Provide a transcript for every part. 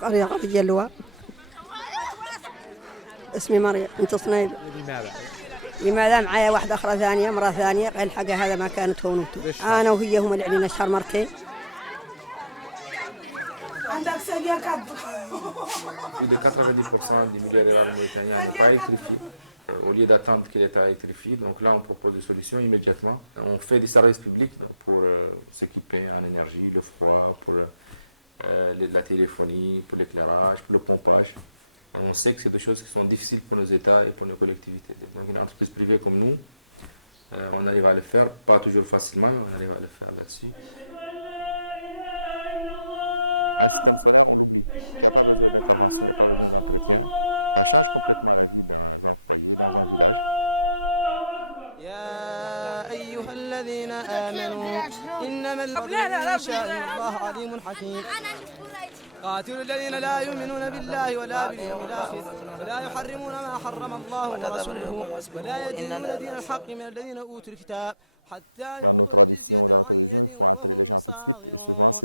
قرية قضية اللواء. اسمي مريم انت صنيب. لماذا معايا واحدة أخرى ثانية مرة ثانية قال حاجة هذا ما كانت هونته أنا وهي هم اللي علينا الشهر مرتين. عندك سنة كذب. Plus de 90% des millionnaires mauritaniens n'ont pas électrifié. Au lieu d'attendre qu'il ait électrifié, donc là on propose des solutions immédiatement. On fait des services publics pour s'équiper en énergie, le froid, pour la téléphonie, pour l'éclairage, pour le pompage. On sait que c'est des choses qui sont difficiles pour nos États et pour nos collectivités. Donc une entreprise privée comme nous, on arrive à le faire, pas toujours facilement, mais on arrive à le faire là-dessus. يا أيها الذين آمنوا إنما البغي من شائع الله عليم حكيم. قاتلوا الذين لا يؤمنون بالله ولا باليوم الآخر ولا يحرمون ما حرم الله ورسوله ولا يدينون دين الحق من الذين أوتوا الكتاب حتى يعطوا الجزية عن يد وهم صاغرون.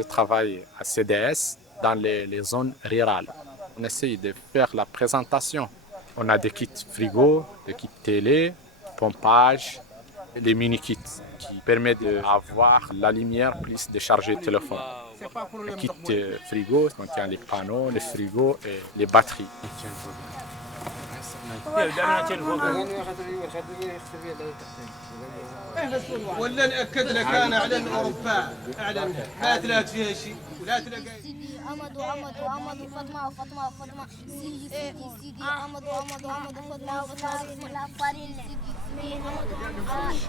Je travaille à CDS dans les zones rurales. On essaye de faire la présentation. On a des kits frigo, des kits télé, pompage, les mini-kits qui permettent d'avoir la lumière plus de charger le téléphone. Les kits frigo contient les panneaux, les frigos et les batteries. ولا نأكد لك أنا أعلن أوروبا أعلن ما تلاقي فيها شيء ولا تلاقي سيدي أمد وأمد وأمد وفاطمة وفاطمة وفاطمة سيدي سيدي سيدي أمد وأمد وأمد وفاطمة وفاطمة الأفارين سيدي أمد وأمد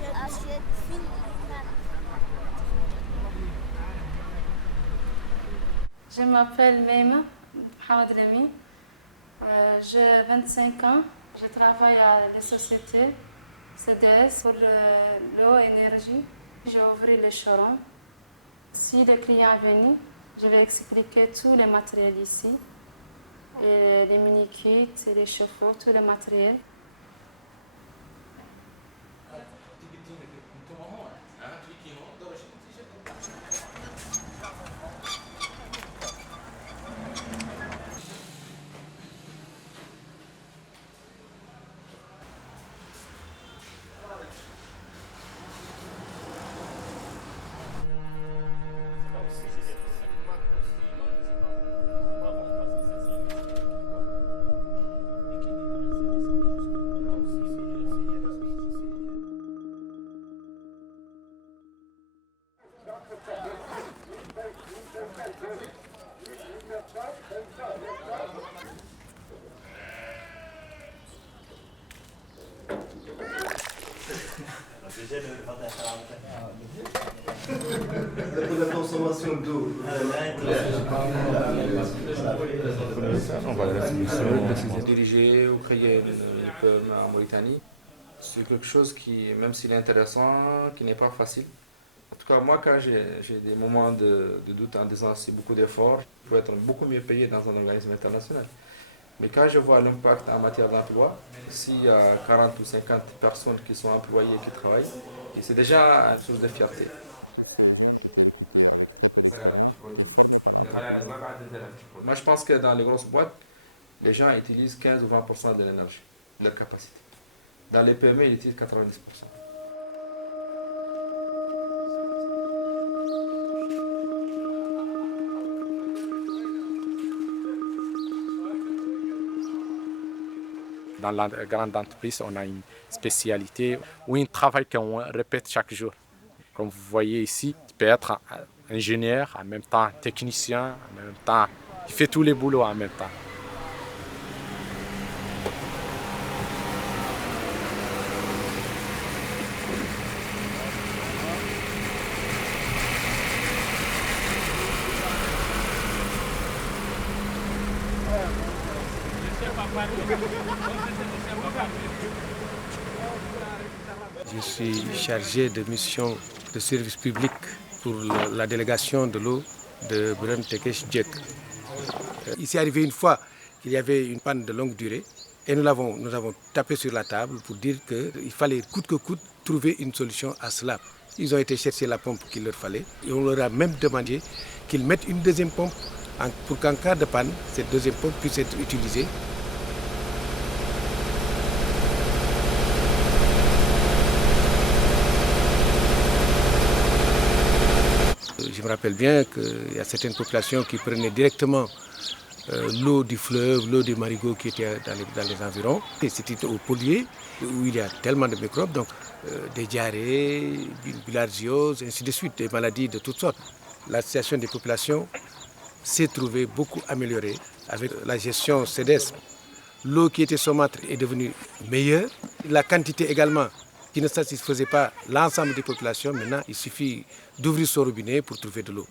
Je m'appelle Meima Mohamed Lemi, j'ai 25 ans, je travaille à la société CDS pour l'eau et l'énergie. J'ai ouvert le showroom. Si le client est venu, je vais expliquer tous les matériels ici, et les mini-kits, les chauffe-eau, tout le matériel. La consommation d'eau. On va la solution dirigée ou créer le peuple en Mauritanie. C'est quelque chose qui, même s'il est intéressant, qui n'est pas facile. En tout cas, moi, quand j'ai des moments de doute en disant c'est beaucoup d'efforts, il faut être beaucoup mieux payé dans un organisme international. Mais quand je vois l'impact en matière d'emploi, s'il y a 40 ou 50 personnes qui sont employées, qui travaillent, et c'est déjà une source de fierté. Moi, je pense que dans les grosses boîtes, les gens utilisent 15 ou 20% de l'énergie, de leur capacité. Dans les PME, ils utilisent 90%. Dans la grande entreprise, on a une spécialité ou un travail qu'on répète chaque jour. Comme vous voyez ici, tu peux être ingénieur, en même temps technicien, en même temps, il fait tous les boulots en même temps. Je suis chargé de mission de service public pour la délégation de l'eau de Birame Tekesh Djek. Il s'est arrivé une fois qu'il y avait une panne de longue durée et nous avons tapé sur la table pour dire qu'il fallait coûte que coûte trouver une solution à cela. Ils ont été chercher la pompe qu'il leur fallait et on leur a même demandé qu'ils mettent une deuxième pompe pour qu'en cas de panne, cette deuxième pompe puisse être utilisée. Je me rappelle bien qu'il y a certaines populations qui prenaient directement l'eau du fleuve, l'eau des marigots qui étaient dans les environs. Et c'était au Polier où il y a tellement de microbes, donc des diarrhées, une bilharziose, ainsi de suite, des maladies de toutes sortes. La situation des populations s'est trouvée beaucoup améliorée avec la gestion CEDES. L'eau qui était saumâtre est devenue meilleure, la quantité également qui ne satisfaisait pas l'ensemble des populations. Maintenant, il suffit d'ouvrir son robinet pour trouver de l'eau.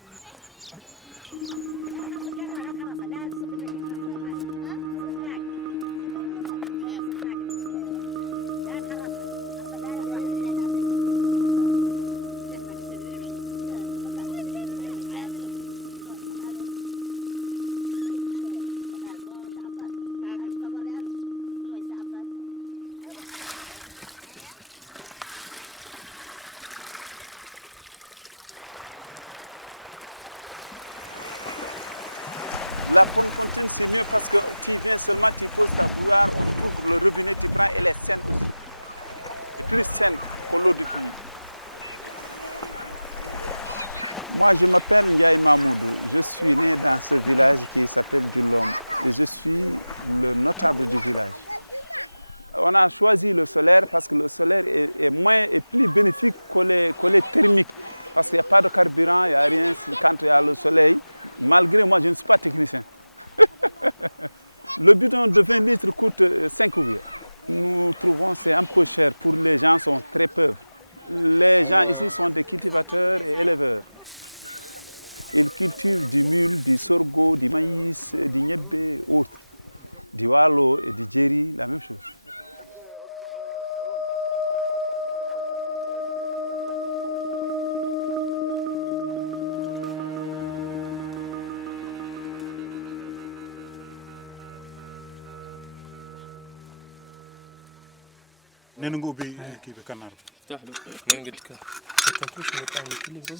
ننقو بي كيف كنار. افتح له ما قلت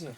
لك.